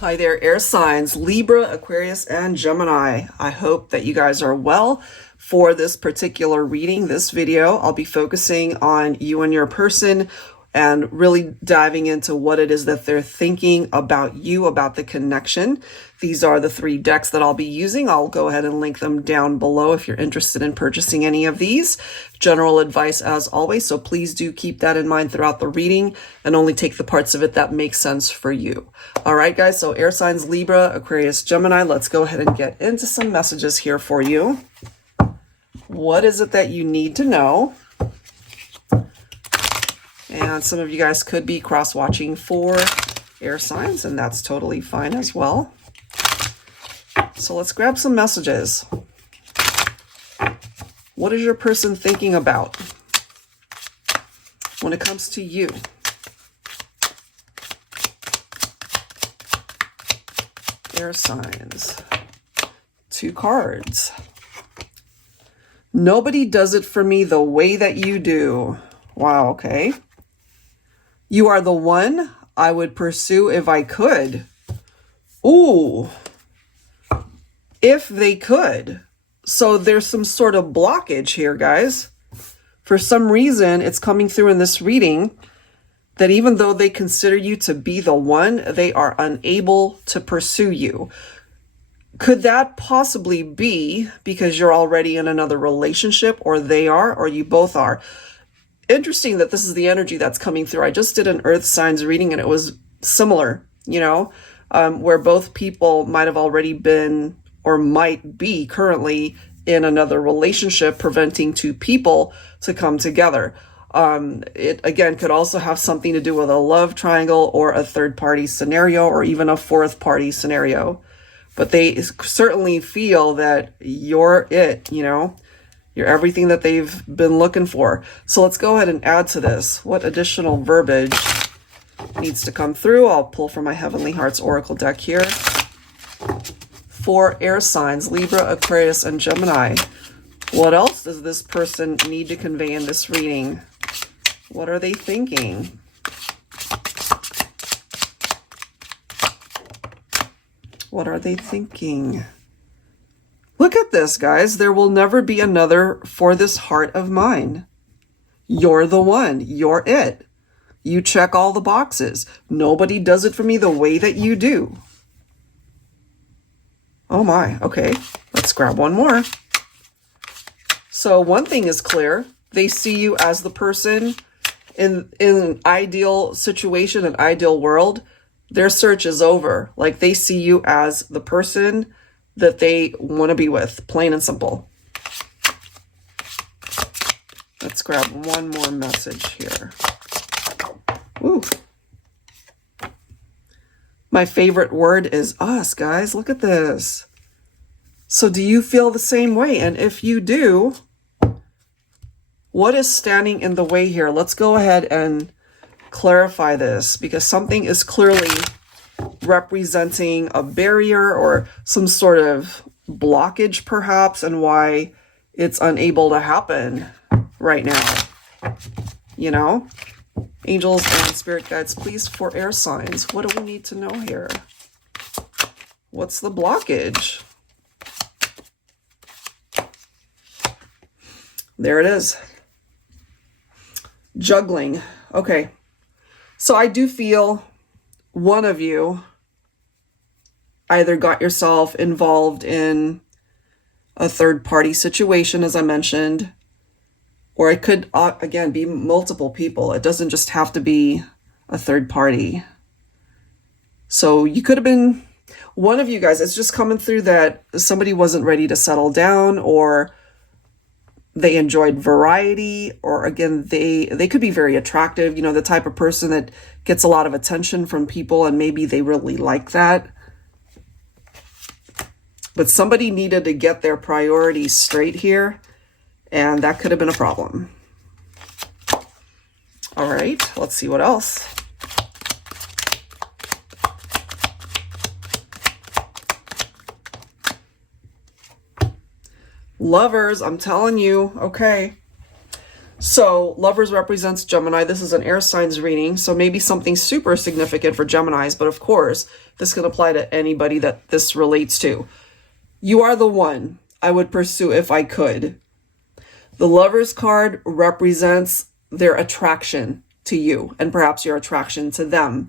Hi there, air signs, Libra, Aquarius, and Gemini. I hope that you guys are well. For this particular reading, this video, I'll be focusing on you and your person and really diving into what it is that they're thinking about you, about the connection. These are the 3 decks that I'll be using. I'll go ahead and link them down below if you're interested in purchasing any of these. General advice as always, so please do keep that in mind throughout the reading and only take the parts of it that make sense for you. All right, guys, so air signs Libra, Aquarius, Gemini. Let's go ahead and get into some messages here for you. What is it that you need to know? And some of you guys could be cross-watching for air signs, and that's totally fine as well. So let's grab some messages. What is your person thinking about when it comes to you? Air signs. 2 cards. Nobody does it for me the way that you do. Wow, okay. You are the one I would pursue if I could. Ooh. If they could. So there's some sort of blockage here, guys. For some reason, it's coming through in this reading that even though they consider you to be the one, they are unable to pursue you. Could that possibly be because you're already in another relationship, or they are, or you both are? Interesting that this is the energy that's coming through. I just did an earth signs reading and it was similar, you know, where both people might have already been or might be currently in another relationship, preventing 2 people to come together. It again could also have something to do with a love triangle or a 3rd-party scenario or even a 4th-party scenario. But they certainly feel that you're it, you know, you're everything that they've been looking for. So let's go ahead and add to this. What additional verbiage needs to come through? I'll pull from my Heavenly Hearts Oracle deck here. For air signs, Libra, Aquarius, and Gemini. What else does this person need to convey in this reading? What are they thinking? What are they thinking? Look at this, guys. There will never be another for this heart of mine. You're the one. You're it. You check all the boxes. Nobody does it for me the way that you do. Oh my. Okay. Let's grab one more. So one thing is clear. They see you as the person in an ideal situation, an ideal world. Their search is over. Like they see you as the person that they want to be with, plain and simple. Let's grab one more message here. Ooh. My favorite word is us, guys. Look at this. So do you feel the same way? And if you do, what is standing in the way here? Let's go ahead and clarify this, because something is clearly representing a barrier or some sort of blockage perhaps, and why it's unable to happen right now. You know, angels and spirit guides, please, for air signs, what do we need to know here? What's the blockage? There it is. Juggling. Okay. So I do feel one of you either got yourself involved in a 3rd-party situation, as I mentioned, or it could, again, be multiple people. It doesn't just have to be a 3rd party. So you could have been, one of you guys, it's just coming through that somebody wasn't ready to settle down, or they enjoyed variety, or again, they could be very attractive, you know, the type of person that gets a lot of attention from people, and maybe they really like that. But somebody needed to get their priorities straight here, and that could have been a problem. All right, let's see what else. Lovers, I'm telling you, okay. So Lovers represents Gemini. This is an air signs reading, so maybe something super significant for Geminis, but of course, this can apply to anybody that this relates to. You are the one I would pursue if I could. The Lovers card represents their attraction to you, and perhaps your attraction to them.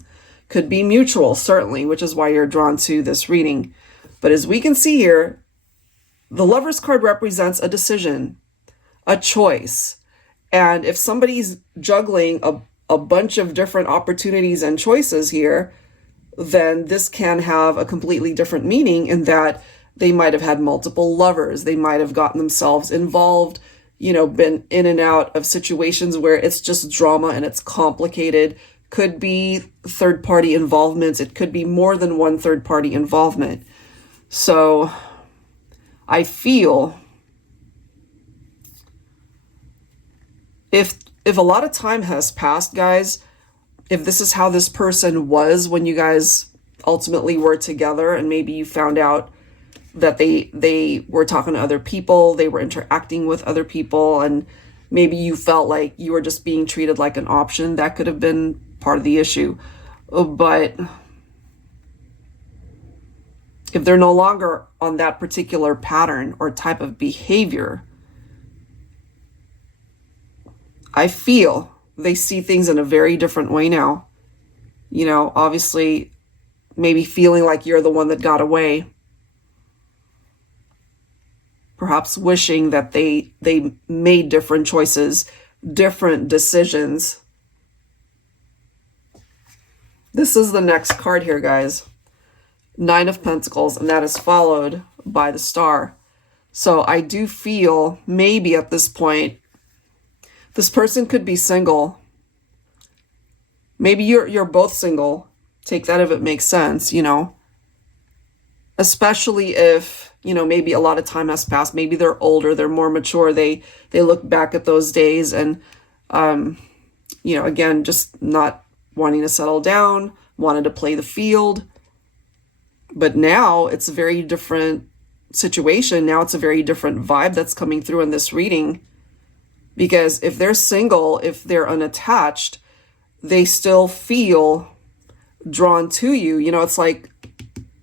Could be mutual, certainly, which is why you're drawn to this reading. But as we can see here, the Lovers card represents a decision, a choice. And if somebody's juggling a bunch of different opportunities and choices here, then this can have a completely different meaning in that they might have had multiple lovers. They might have gotten themselves involved, you know, been in and out of situations where it's just drama and it's complicated. Could be third-party involvements. It could be more than one third-party involvement. So I feel if a lot of time has passed, guys, if this is how this person was when you guys ultimately were together, and maybe you found out that they were talking to other people, they were interacting with other people, and maybe you felt like you were just being treated like an option, that could have been part of the issue. But if they're no longer on that particular pattern or type of behavior, I feel they see things in a very different way now. You know, obviously, maybe feeling like you're the one that got away. Perhaps wishing that they made different choices, different decisions. This is the next card here, guys. 9 of Pentacles, and that is followed by the Star. So I do feel maybe at this point, this person could be single. Maybe you're both single. Take that if it makes sense, you know. Especially if, you know, maybe a lot of time has passed. Maybe they're older, they're more mature. They look back at those days and, you know, again, just not wanting to settle down, wanted to play the field. But now it's a very different situation. Now it's a very different vibe that's coming through in this reading. Because if they're single, if they're unattached, they still feel drawn to you. You know, it's like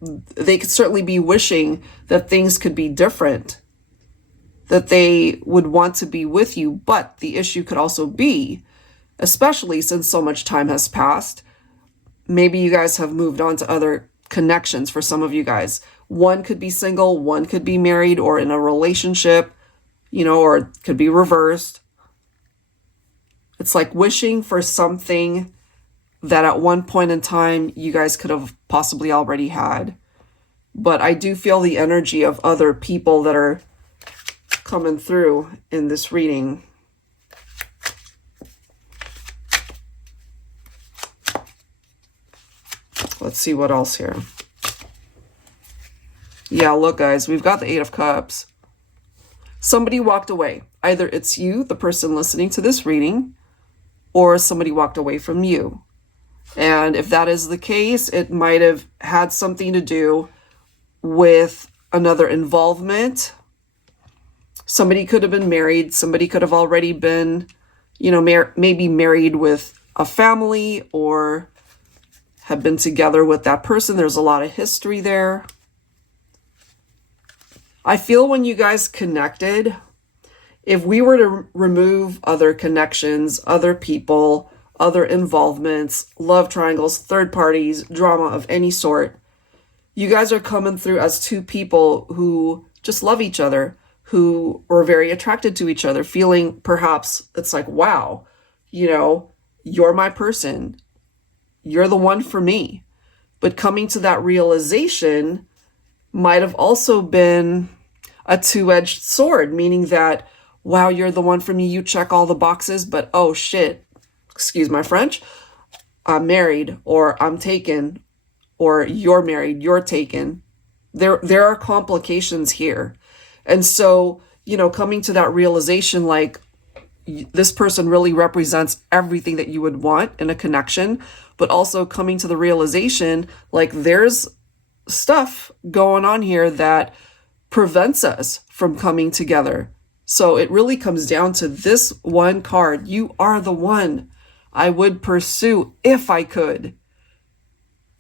they could certainly be wishing that things could be different, that they would want to be with you. But the issue could also be, especially since so much time has passed, maybe you guys have moved on to other connections. For some of you guys, one could be single, one could be married or in a relationship, you know, or it could be reversed. It's like wishing for something that at one point in time you guys could have possibly already had. But I do feel the energy of other people that are coming through in this reading. Let's see what else here. Yeah, look, guys, we've got the 8 of Cups. Somebody walked away. Either it's you, the person listening to this reading, or somebody walked away from you. And if that is the case, it might have had something to do with another involvement. Somebody could have been married. Somebody could have already been, you know, maybe married with a family or have been together with that person. There's a lot of history there. I feel when you guys connected, if we were to remove other connections, other people, other involvements, love triangles, third parties, drama of any sort, you guys are coming through as two people who just love each other, who are very attracted to each other, feeling perhaps it's like, wow, you know, you're my person. You're the one for me. But coming to that realization might have also been a two-edged sword, meaning that, wow, you're the one for me. You check all the boxes, but oh shit, excuse my French, I'm married, or I'm taken, or you're married, you're taken. There are complications here. And so, you know, coming to that realization, like, this person really represents everything that you would want in a connection, but also coming to the realization, like, there's stuff going on here that prevents us from coming together. So it really comes down to this one card. You are the one I would pursue if I could.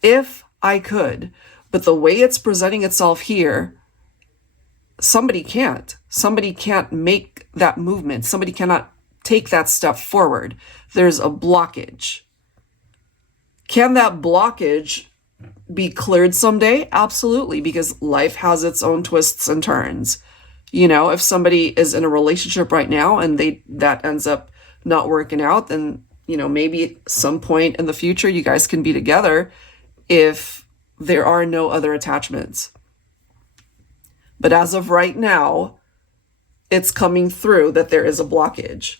If I could. But the way it's presenting itself here, somebody can't. Somebody can't make that movement. Somebody cannot take that step forward. There's a blockage. Can that blockage be cleared someday? Absolutely, because life has its own twists and turns. You know, if somebody is in a relationship right now and that ends up not working out, then, you know, maybe at some point in the future you guys can be together if there are no other attachments. But as of right now, it's coming through that there is a blockage.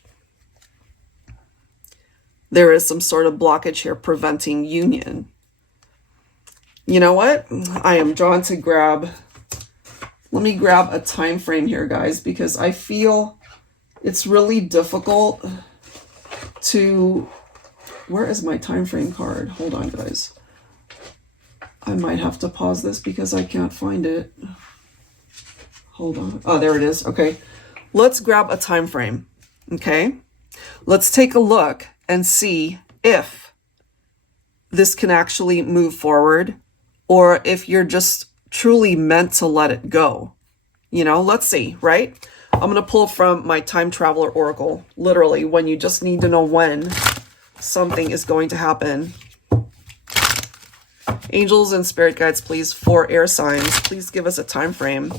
There is some sort of blockage here preventing union. You know what? I am drawn to let me grab a time frame here, guys, because I feel it's really difficult to, where is my time frame card? Hold on, guys. I might have to pause this because I can't find it. Hold on. Oh, there it is. Okay. Let's grab a time frame. Okay. Let's take a look and see if this can actually move forward or if you're just truly meant to let it go. You know, let's see, right? I'm going to pull from my Time Traveler Oracle, literally, when you just need to know when something is going to happen. Angels and spirit guides, please, for air signs, please give us a time frame.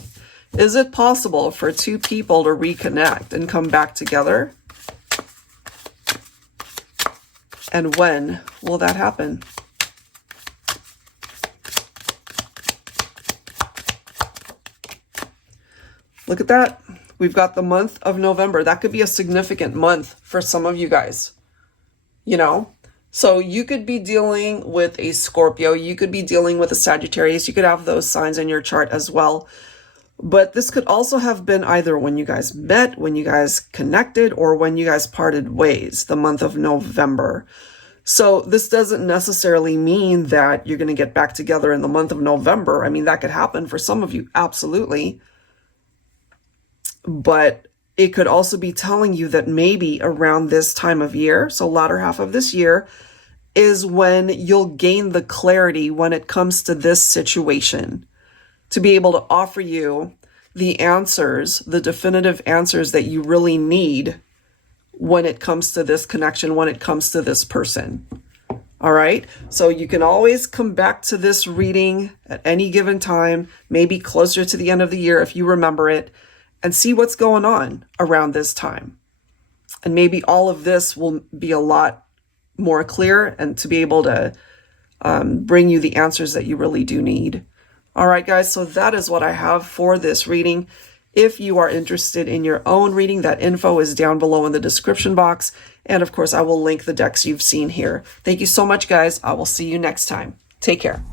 Is it possible for two people to reconnect and come back together? And when will that happen? Look at that. We've got the month of November. That could be a significant month for some of you guys, you know? So you could be dealing with a Scorpio. You could be dealing with a Sagittarius. You could have those signs in your chart as well. But this could also have been either when you guys met, when you guys connected, or when you guys parted ways, the month of November. So this doesn't necessarily mean that you're going to get back together in the month of November. I mean, that could happen for some of you, absolutely. But it could also be telling you that maybe around this time of year, so latter half of this year, is when you'll gain the clarity when it comes to this situation, to be able to offer you the answers, the definitive answers that you really need when it comes to this connection, when it comes to this person. All right. So you can always come back to this reading at any given time, maybe closer to the end of the year if you remember it, and see what's going on around this time. And maybe all of this will be a lot more clear and to be able to bring you the answers that you really do need. All right, guys, so that is what I have for this reading. If you are interested in your own reading, that info is down below in the description box. And of course, I will link the decks you've seen here. Thank you so much, guys. I will see you next time. Take care.